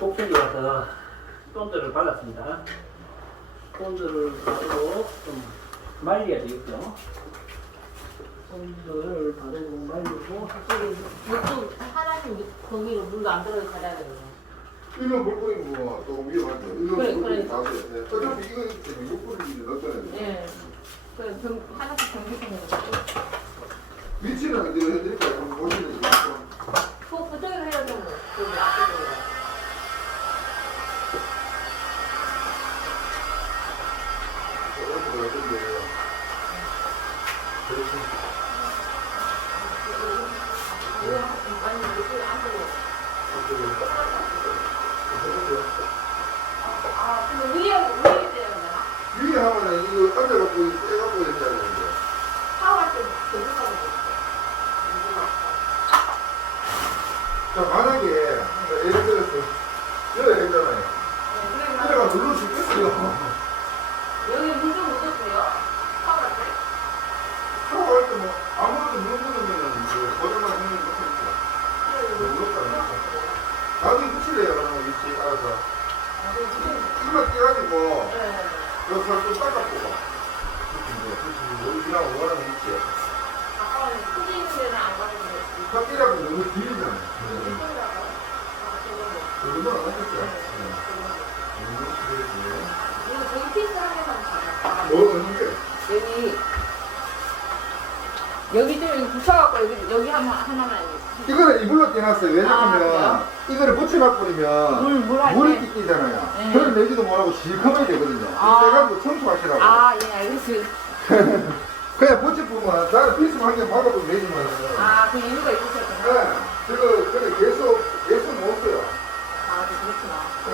꼭대기 와서 본드를 발랐습니다. 본드를 바르고 좀 말려야 되겠죠. 본드를 바르고 말리고, 저기 물도 하나님 거기로 물도 안 들어가 가야 되거든. 이거 물 뿌리고 또 위험하죠. 이거 그래, 물 그래. 뿌리고 다 돼. 네. 어차피 이거 때문에 이거 뿌리기 넣었잖아요. 예. 그 병, 하나씩 경비생으로. 위치는 어디로 해드릴까요? 보시는 좀. 그거 부탁을 해야. 그 앞쪽 1이라고 너무 길잖아. 여기 좀 붙여갖고 네. 뭐, 뭐, 뭐, 여기 여기 하나 하나만 이거를 이불로 떼놨어요. 왜냐하면 아, 이거를 붙여놔 버리면 물, 물 물이 끼끼잖아요. 저를 네. 내지도 못하고 실컷 되거든요. 아. 그래가지고 청소하시라고. 아예 알겠습니다. 그냥 붙여보면 나는 필수 한개 받아도 내지만. 아그 이유가 있으세요? 네. 저거, 그래, 계속, 계속 못 써요. 아, 그 그렇구나. 네.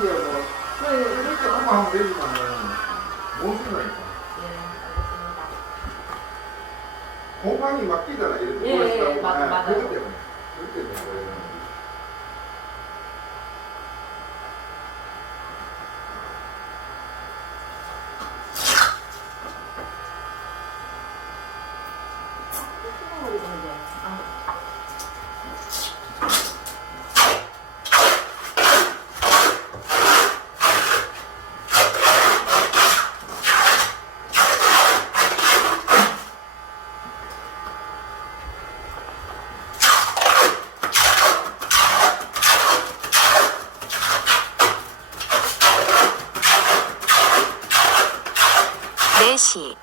게 뭐, 그렇죠. 하면 되지만, 못. 예, 알겠습니다. 곰팡이 막 끼잖아, 이렇게. 예, 예, 보면. 맞아, 네, 맞아요. 그것 때문에. 그것 때문에 그래요. 수능으로 이제. 아, 네시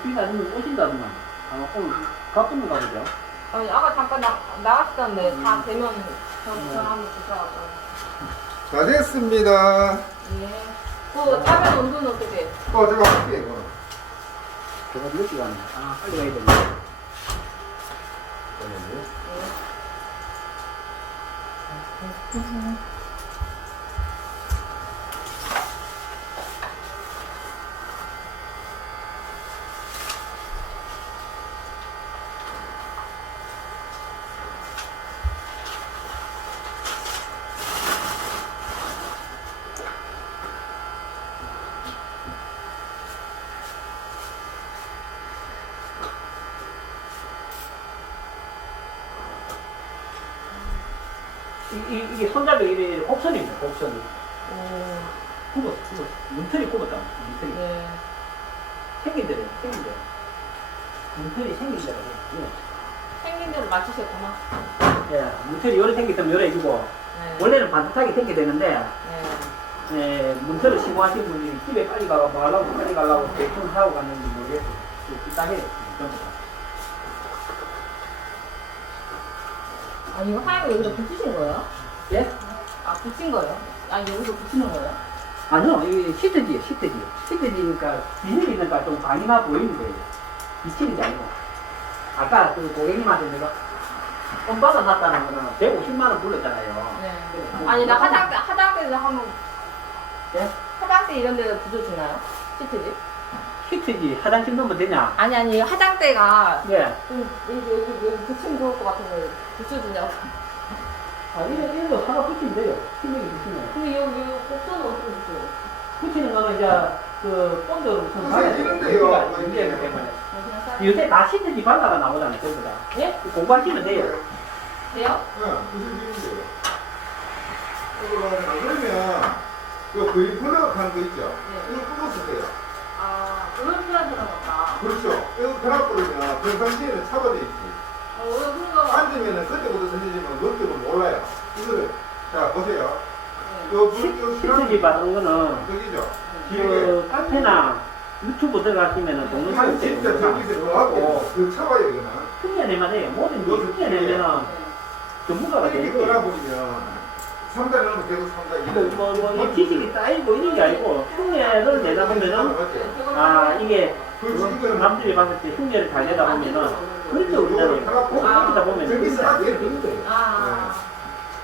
비 나중에 오신다더만. 아, 오늘 가끔은 가보죠. 아니, 아까 잠깐 나, 나갔었는데 다 되면 전, 전 한번 주셔가지고. 다 됐습니다. 예. 그 짜면 온도는 어떻게? 어, 제가 할게요, 이거는. 제가 늦게 가네. 아, 빨리 가야 되네. 이, 이, 이게 손잡이 이래 곡선이. 오, 굽었어, 굽었어. 문틀이 굽었다, 문틀이. 네. 생긴 대로, 생긴 대로. 문틀이 생긴 대로. 예. 생긴 대로 맞추셨구나. 예, 문틀이 요래 생겼다면 요래 해주고, 네. 원래는 반듯하게 생겨야 되는데, 네. 예, 문틀을 시공하신 분이 집에 빨리 가고, 뭐 하려고 빨리 가려고 대충 하고 갔는지 모르겠어요. 딱 해, 전부 다. 아니, 이거 하얀 거 여기다 붙이신 거예요? 예? 아 붙인 거예요? 아니 여기서 붙이는 거예요? 아니요, 이 시트지, 시트지. 시트지니까 비닐이니까 좀 강인하 보이는데 비칠이지 아니고. 아까 그 고객님한테 내가 돈 받아놨다는 거는 150만 원 불렀잖아요. 네. 뭐, 아니 나 화장대 화장대에서 한번 예? 화장대 이런 데다 붙여주나요? 시트지? 시트지 화장실 넣으면 되냐? 아니 아니 화장대가 네. 좀 여기 여기 여기 붙이면 좋을 것 같은데 붙여주냐고. 아, 이런, 이런 거 하나 붙이면 돼요. 신경이 붙이면. 근데 여기 여기 곡선은 어떻게 붙여요? 붙이는 거는 이제 그 본드로 우선 가야 돼요. 이런데요? 여기가 뭐 문제이기. 때문에. 그냥 요새 다 시트지 발라가 나오잖아요, 전부 다. 예? 공부하시면 돼요. 돼요? 네, 무슨 일인데요? 그러면 그 거의 블럭한 거 있죠? 네. 이거 끊어서 돼요. 그렇죠. 이거 변화 뿌리면 평상시에는 차가져 있지. 어 오늘 그런 거. 앉으면은 그때부터 선생님은 그때도 몰라요. 이거를 자 보세요. 네. 요 물, 요 시트지 바르는 거는 저기죠. 그 카페나 유튜브 들어가시면은 동영상 있어요. 진짜. 저기서 뭐 하고 그 차봐요 이거는. 흉내내면 돼요. 모든 게 흉내내면은 네. 전문가가 이렇게 되는 거예요. 3단에 하면 계속 3단. 뭐, 뭐, 뭐, 이 지식이 쌓이고 이런 게 아니고 흉내를 내다 보면은 아, 이게 그 남들이 봤을 때 흉내를 잘 내다 보면은 그렇죠 우리나라에 꼭 보면 저기서 하게 되는 거예요. 아.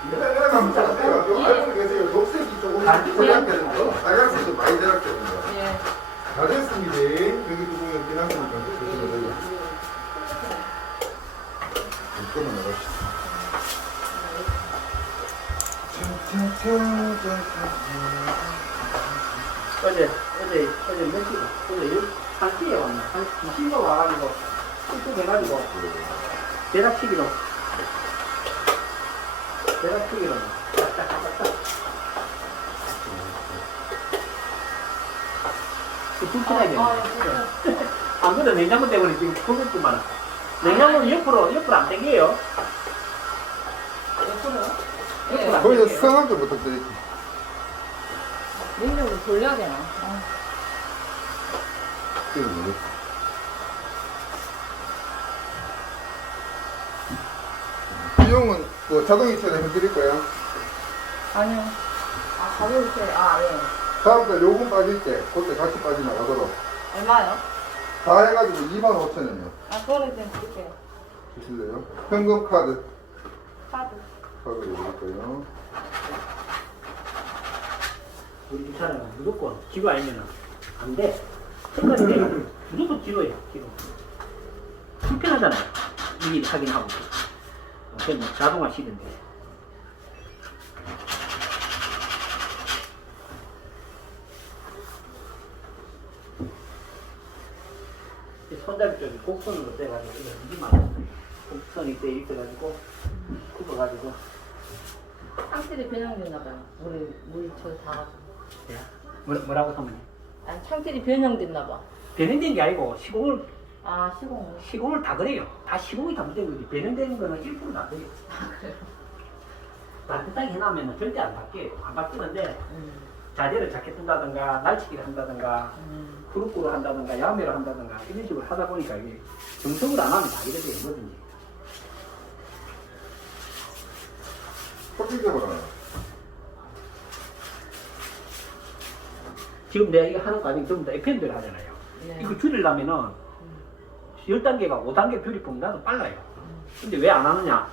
내가 내가 한번 보세요. 요 알고 계세요. 녹색이 조금 들어갔거든요. 빨간색이 많이 들어갔거든요. 예. 다 됐습니다. 여기 두 분이 지났으니까 조심히 되고. 나갑시다. 어제 어제 어제 몇 시가 어제 한 시에 왔나 한 2시가 와가지고 뚝뚝 해가지고 대략치기로 대략치기로 불편하게 아, 예, 안 그래도 냉장고 때문에 지금 그것뿐만 냉장고는 옆으로 옆으로 안 당겨요? 옆으로 예. 안 거기서 당겨요 성함 좀 부탁드릴게요. 냉장고 돌려야 되나? 아. 비용은 뭐 자동이체를 해드릴 거예요. 아니요. 아, 가격 이렇게, 아, 예. 다음 달 요금 빠질 때 그때 같이 빠지 나가도록 얼마요? 다 해가지고 2만 5천 원이요. 아, 그거는 좀 드릴게요. 주실래요? 현금 카드 카드. 카드 드릴 거예요. 사람은 무조건 지도 아니면 안 돼. 생각이 돼. 무조건 지도예요, 지도. 불편하잖아요. 이일 확인하고. 그게 뭐 자동화 시대인데. 이 손잡이 쪽이 곡선으로 떼가지고, 이거 이게 맞아. 곡선이 떼 있어가지고, 굽어가지고. 상실이 변형됐나봐요. 물이, 물이 저기 닿아가지고. 뭐, 뭐라고 사모님? 아니, 상실이 변형됐나 봐. 변형된 게 아니고 시공을 아, 시공. 시공을 다 그래요. 다 시공이 잘못된 거지. 변형된 거는 1%도 안 돼요. 따뜻하게 해놓으면 절대 안 바뀌어요. 안 바뀌는데 음. 자재를 작게 쓴다든가 날치기를 한다든가 음. 그룹구를 한다든가 야매를 한다든가 이런 식으로 하다 보니까 이게 정성을 안 하면 다 이래 되는 거든지. 커피 잡아라. 지금 내가 이거 하는 과정이 전부 다 FM대로 하잖아요. 네. 이거 줄이려면은 10단계가 5단계 줄이면 나도 빨라요. 근데 왜 안 하느냐?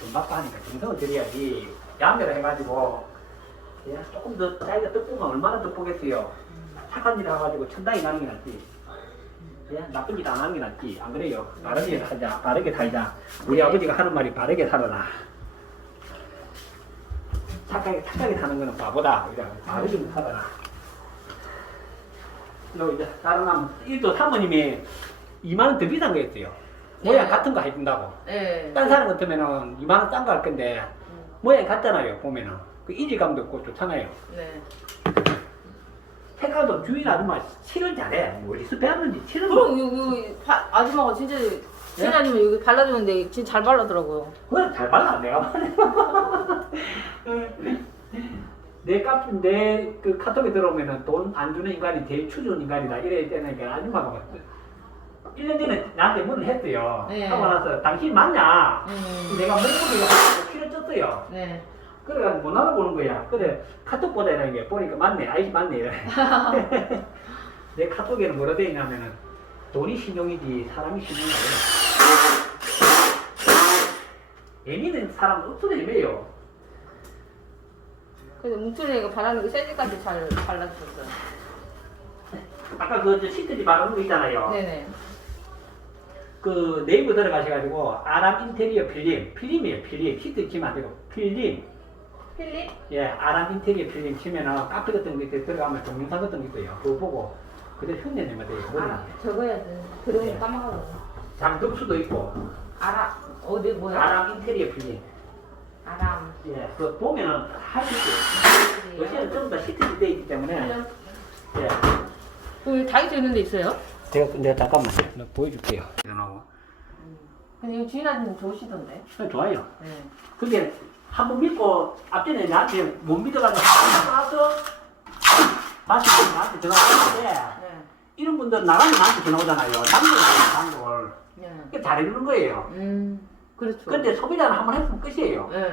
돈 받고 하니까 정성을 들여야지. 야매를 해가지고 그냥 조금 더 자기가 떡보면 얼마나 떡보겠어요. 착한 일 해가지고 천당이 나는 게 낫지. 그냥 나쁜 짓 안 하는 게 낫지. 안 그래요? 바르게 살자. 바르게 살자. 우리 아버지가 하는 말이 바르게 살아라. 착하게, 착하게 사는 거는 바보다. 바르게 살아라. 너 이제 다른 남, 이또 사모님이 2만 원 더 비싼 거였어요. 모양 네. 같은 거 해준다고. 네. 딴 사람 같으면은 2만원 딴거할 건데, 음. 모양 같잖아요, 보면은. 그 이질감도 없고 좋잖아요. 네. 색깔도 주인 아줌마 칠을 잘해. 뭐 어디서 배웠는지 칠을 그럼 여기 바- 아줌마가 진짜 신아님은 여기 발라주는데 진짜 잘 발라더라고요. 그걸 잘 발라 내가 내 카톡 내그 카톡에 들어오면은 돈 안 주는 인간이 제일 추준 인간이다 이래 때니까 아줌마가 막 1년 전에 나한테 문을 했어요 네. 하고 나서 당신 맞냐 음. 내가 물고기가 필요 쪘어요 네. 그래가지고 못 알아보는 거야. 그래 카톡 보내라는 게 보니까 맞네. 아이 맞네. 이래. 내 카톡에는 뭐라 돼 있냐면은 돈이 신용이지 사람이 신용이 아니야. 애미는 사람 없어도 애매요. 그래서 뭉클이가 바라는 그 사이즈까지 잘 발라주셨어요. 아까 그저 시트지 말하는 거 있잖아요. 네네. 그 네이버 들어가셔가지고 아람 인테리어 필름 필름이에요 필름 시트 치면 안 되고 필름 필립? 예 아람 인테리어 필름 치면은 카페 같은 거 있대 들어가면 동영상 같은 거 있고요 그거 보고 그대로 흉내 내면 돼요 머리 아, 적어야지. 들으면 네. 까먹어. 장독수도 있고 아람, 어디 뭐야? 아람 인테리어 필름 아람. 예 그 보면은 할수 있어요 요새는 다 시트지 돼 있기 때문에 필름. 예 여기 다이소 있는 데 있어요? 제가 근데 잠깐만 내가 보여줄게요 이거 근데 이거 주인 아저님 좋으시던데. 좋아요 네. 근데 한 번 믿고 앞전에 나한테 못 믿어가지고 나서 다시 나한테 전화 왔는데 네. 이런 분들 나가면 나한테 전화 오잖아요. 단골, 단골. 네. 그게 잘해주는 거예요. 음, 그렇죠. 근데 소비자는 한 번 했으면 끝이에요. 네. 예.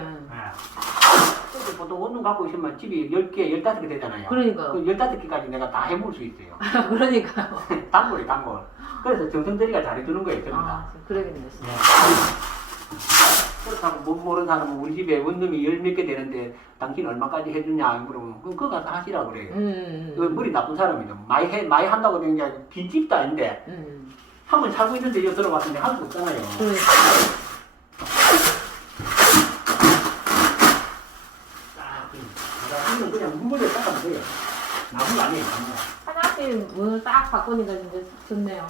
근데 보통 원룸 갖고 있으면 집이 10개, 15개 되잖아요. 그러니까요. 그 15개까지 내가 다 해볼 수 있어요. 그러니까요. 단골이 단골. 그래서 정성들이가 잘해주는 거예요, 전부 다. 아, 그러겠네. 진짜. 네. 그렇다고 못 모르는 사람은 우리 집에 원룸이 열 몇 개 되는데 당신 얼마까지 해주냐 그러면 그럼 그거 가서 하시라 그래요. 음, 그 머리 나쁜 사람이죠. 많이 해 많이 한다고 되는 게 아니고 빈집도 아닌데 음. 한 번 살고 있는데 여기 들어봤는데 할 수 없잖아요. 그러니까. 딱 이건 그냥 물에 닦아도 돼요. 나무 아니에요. 나무. 화장실 문을 딱 바꾸니까 진짜 좋네요.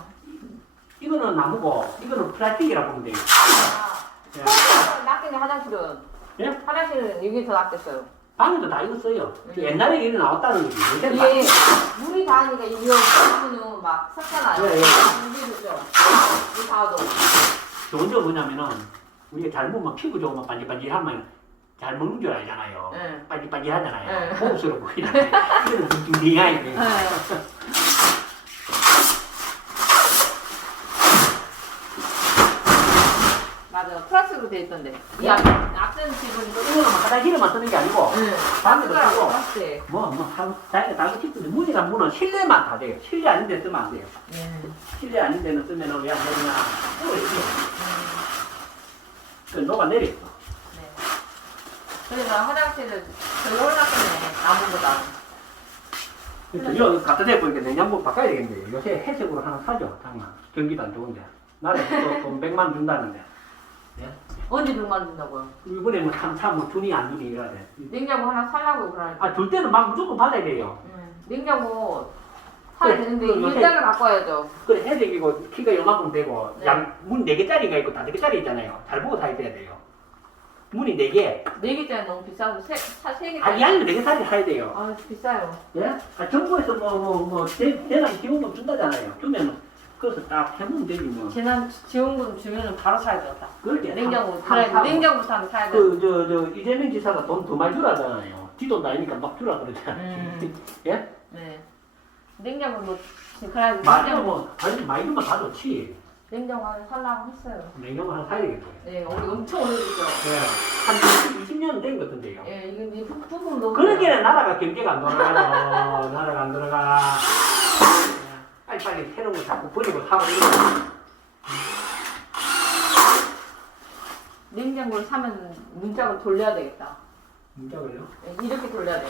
이거는 나무고 이거는 플라스틱이라고 보면 돼요. 아, 예. 낫겠네, 화장실은. 예? 화장실은 여기 더 낫겠어요. 방에도 다 이거 써요. 음. 옛날에 이래 나왔다는 거지. 요새는 이게 다- 물이 닿으니까 이거 하면은 막 섞잖아요. 예, 예. 물이 되죠. 물 닿아도. 좋은 점 뭐냐면은 우리가 잘 먹으면 피부 좋으면 반질반질하면 잘 먹는 줄 알잖아요. 네. 반질반질하잖아요. 네. 호흡스러워 보이잖아요. 이거는 딩딩딩하게. 네. 맞아. 플라스틱으로 돼 있던데. 이 앞, 앞전 집은 이거. 이거는 뭐 화장실에만 쓰는 게 아니고 응. 플라스틱이라고 쓰고. 뭐뭐 자기가 달고 싶은데 문이랑 문은 실내만 다 돼요. 실내 아닌 데 쓰면 안 돼요. 네. 실내 아닌 데는 쓰면 은 왜안 되냐? 음, 그 녹아 내려. 네. 그래서 화장실은 별로 올랐겠네. 나무보다. 이거 갖다 대고 이렇게 냉장고 바꿔야 되겠는데 요새 회색으로 하나 사죠. 장난. 전기도 안 좋은데. 나는 또돈 100만 원 준다는데. 언제 병만 준다고요? 이번에 뭐 참차 뭐 주니 안 주니 이래야 돼. 냉장고 하나 살라고 그러니까. 아, 줄 때는 막 무조건 받아야 돼요. 응. 냉장고 사야 그래, 되는데 그 요새- 일단은 바꿔야죠. 그래, 회색이고 키가 요만큼 되고, 네. 양, 문 4개짜리가 있고 5개짜리 있잖아요. 잘 보고 사야 돼요. 문이 4개. 네 개짜리 너무 비싸고 세, 차세 개짜리. 아, 이 안에 4개짜리 사야 돼요. 아 비싸요. 예? 아, 정부에서 뭐, 뭐, 뭐, 대, 대남 지원금 준다잖아요. 주면, 그래서 딱 해보면 되지 뭐. 재난 지원금 주면은 바로 사야. 딱. 그렇게. 냉장고 삼- 그래 삼- 냉장고부터 하면 사야 돼. 그, 저, 저, 이재명 지사가 돈 더 많이 주라잖아요. 지돈 다니니까 막 주라 그러잖아요. 음. 예? 네. 냉장고도 그래 많이 냉장고 뭐, 아니, 많이 주면 다 좋지. 냉장고 하나 살라고 했어요. 냉장고 하나 사야 되겠어요. 네, 우리 엄청 오래됐죠. 예. 한 20, 20년 된 것 같은데요. 예, 이건 이제 부- 부품 너무. 그러기에 나라가 경제가 안 돌아가요. 나라가 안 돌아가. 예. 빨리빨리 새로운 거 자꾸 버리고 사고 이러고. 냉장고를 사면 문짝을 돌려야 되겠다. 문자걸요? 네, 이렇게 돌려야 돼.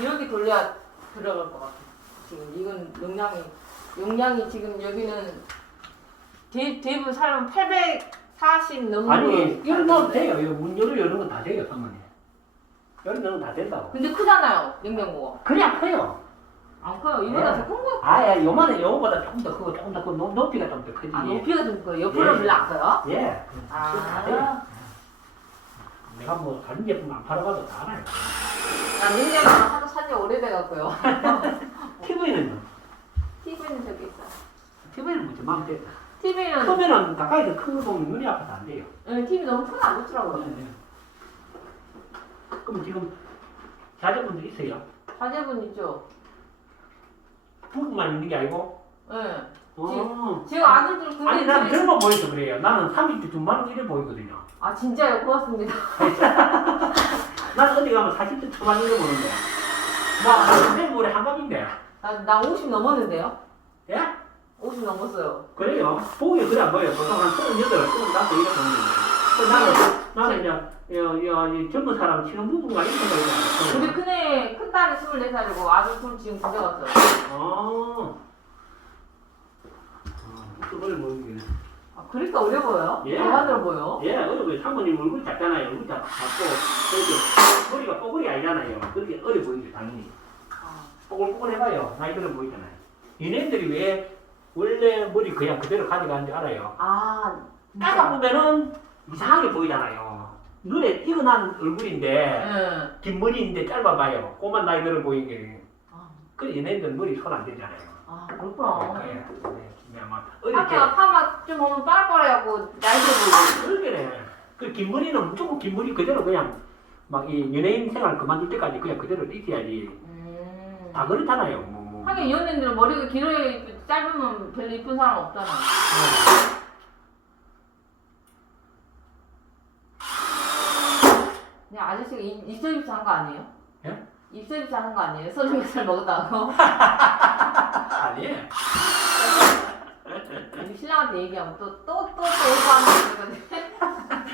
이렇게 돌려야 들어갈 것 같아. 지금 이건 용량이 용량이 지금 여기는 대, 대부분 사람 840 넘는 아니, 거 사는데. 돼요. 이거 문 열어 여는 건 다 돼요, 사모님. 열면 다 된다고. 근데 크잖아요, 냉장고가. 그냥 커요. 안 커요. 이보다 네. 더 큰 거. 아, 야, 요만해. 요거보다 조금 더 크고 조금 더 크고 높- 높이가 좀 더 크지. 아, 높이가 좀 커요. 옆으로 예. 별로 안 커요? 예. 아. 다 돼요. 내가 뭐 다른 제품 안 팔아봐도 다 알아요. 나 냉장고 하도 산지 오래돼갖고요. TV는요? TV는 저기 있어. TV는 뭐지? 마음 대 TV는 크면은 가까이서 큰 거 보면 눈이 아파서 안 돼요. TV 너무 크면 안 좋더라고요. 네. 그럼 지금 자제분들 있어요? 자제분 있죠? 부부만 있는 게 아니고? 예. 어. 지금 아들들 근데 아니 나는 저희- 젊어 보여서 그래요. 나는 30대 중반 이래 보이거든요. 아 진짜요? 고맙습니다. 나는 어디 가면 40대 초반 이거 보는데. 나내 물에 한갑인데. 나, 나 50 넘었는데요? 예? 50 넘었어요. 그래요. 보기 그래 안 보여. 보통 한 38, 29 이렇게 보는데. 나는, 나는 이제, 여, 여, 이 젊은 사람 치는 부부가 이렇게 우리 보이잖아. 큰애, 큰딸이 24살이고 아들 둘 지금 군대 갔어요. 어. 그걸 모르겠네. 아, 그러니까 어려 보여요? 예. 대만으로 보여? 예, 어려 보여. 사모님 얼굴 작잖아요. 얼굴 작, 작고, 그렇게 머리가 뽀글이 아니잖아요. 그렇게 어려 보이죠, 당연히. 아, 뽀글뽀글 해봐요. 나이 들어 보이잖아요. 얘네들이 왜 원래 머리 그냥 그대로 가져가는지 알아요. 아, 까가 보면은 이상하게 보이잖아요. 눈에 익어난 얼굴인데, 응. 긴 머리인데 짧아봐요. 꼬만 나이 들어 보이게. 아, 그 얘네들 머리 손 안 대잖아요. 아, 그렇구나. 예, 네, 어릴 밖에 때 아파만 좀 오면 나이 들어 보이고. 그러게네. 그긴 머리는 무조건 긴 머리 그대로 그냥 막 이 연예인 생활 그만둘 때까지 그냥 그대로 있어야지. 음. 다 그렇잖아요. 뭐, 뭐. 하긴 연예인들은 머리가 길어야 짧으면 별로 이쁜 사람 없잖아. 그냥 아저씨가 입- 입술 입술 한거 아니에요? 예? 입술 입술 한거 아니에요? 서른 몇 살 먹었다고? 아니. 우리 신랑한테 얘기하면 또 또 또또 오고 하는 거거든.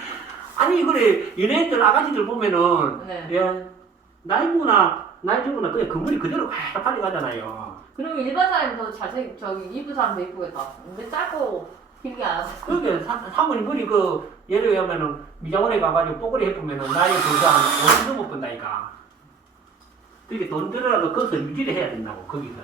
아니 그래 연예인들 아가씨들 보면은 네. 예, 나이구나 나이 주구나 그냥 그 머리 그대로 가 가져가잖아요. 그러면 일반 사람이 더 잘생 저기 이쁜 사람 더 이쁘겠다. 근데 짧고 길게 안 하고. 그러게 사- 사모님 머리 그 예를 들면은 미장원에 가가지고 뽀글이 해보면은 나이 벌써 한 50 넘어 본다니까. 그게 돈 들어라도 거기서 유지를 해야 된다고 거기서.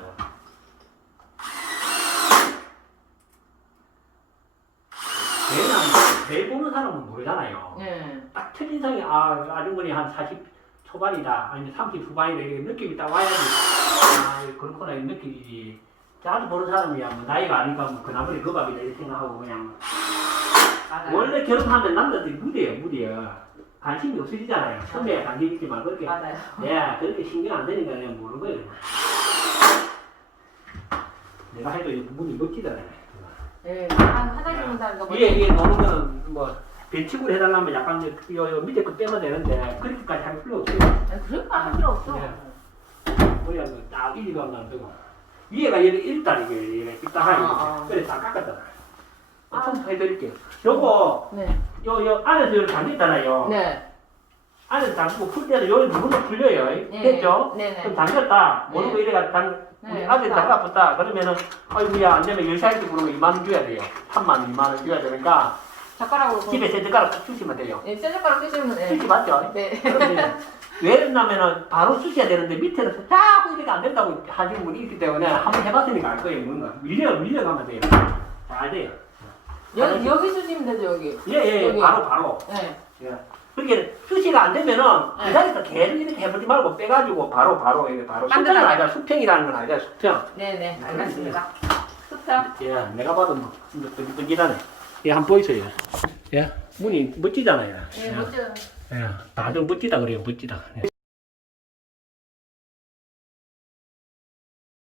얘는 내 보는 사람은 모르잖아요. 예. 딱 첫인상이 아 아주머니 한 40 초반이다. 아니면 30 후반이다 이렇게 느낌이 딱 와야지. 아 그렇구나 이 느낌이지. 자주 보는 사람이야. 뭐 나이가 아니까 뭐 그나물이 그 밥이다 이렇게 생각하고 그냥. 맞아요. 원래 결혼하면 남자들이 무대예요 무대야. 관심이 없으시잖아요. 선배야 관심 있지만 그렇게. 맞아요. 예 그렇게 신경 안 되니까 그냥 모르는 거예요. 내가 해도 이 문이 멋지잖아요. 예. 한 화장실 문 사람도 위에 위에 노는 거는 뭐 벤치구를 해달라면 약간 요, 요 밑에 거 빼면 되는데 그렇게까지 할 필요 없어요. 그럴까 할 필요 없어. 네. 머리가 딱 일리가 안 되고 위에가 얘를 일단 이게 얘가 일단 아, 하니 아. 그래 다 깎았잖아. 아. 좀 해드릴게요. 요거 네. 요 요 안에서 이렇게 잠겼잖아요. 네. 안에서 잠그고 풀 때는 여기 누르면 풀려요. 됐죠? 네네. 그럼 잠겼다. 모르고 네. 이래가 당 우리 네, 아들 맞다. 달라붙다. 그러면은 아이고야 안 되면 열살기 부르면 2만 원 줘야 돼요. 3만 원, 2만 원 줘야 되니까 젓가락으로. 집에 세 젓가락 딱 주시면 돼요. 예, 새 젓가락 쓰시면 돼. 수시 맞죠? 네. 그러면 왜 그러냐면은 바로 쓰셔야 되는데 밑에서 자꾸 이렇게 안 된다고 하시는 분이 있기 때문에 한번 해봤으니까 알 거예요. 뭔가 밀려 밀려가면 돼요. 잘 돼요. 여기 여기 쓰시면 되죠 여기. 예예 여기. 바로 바로. 네. 예. 그렇게 수시가 안 되면은 네. 그 자리에서 계속 이렇게 해보지 말고 빼가지고 바로 바로 이렇게 바로 딴 데다가. 아니라 수평이라는 건 아니라 수평. 네네. 알겠습니다. 수평. 예, 내가 봐도 뭐 끈끈하네. 예, 한번 보이세요. 예, 문이 멋지잖아요. 예, 멋져요. 예, 다들 멋지다 그래요, 멋지다. 예.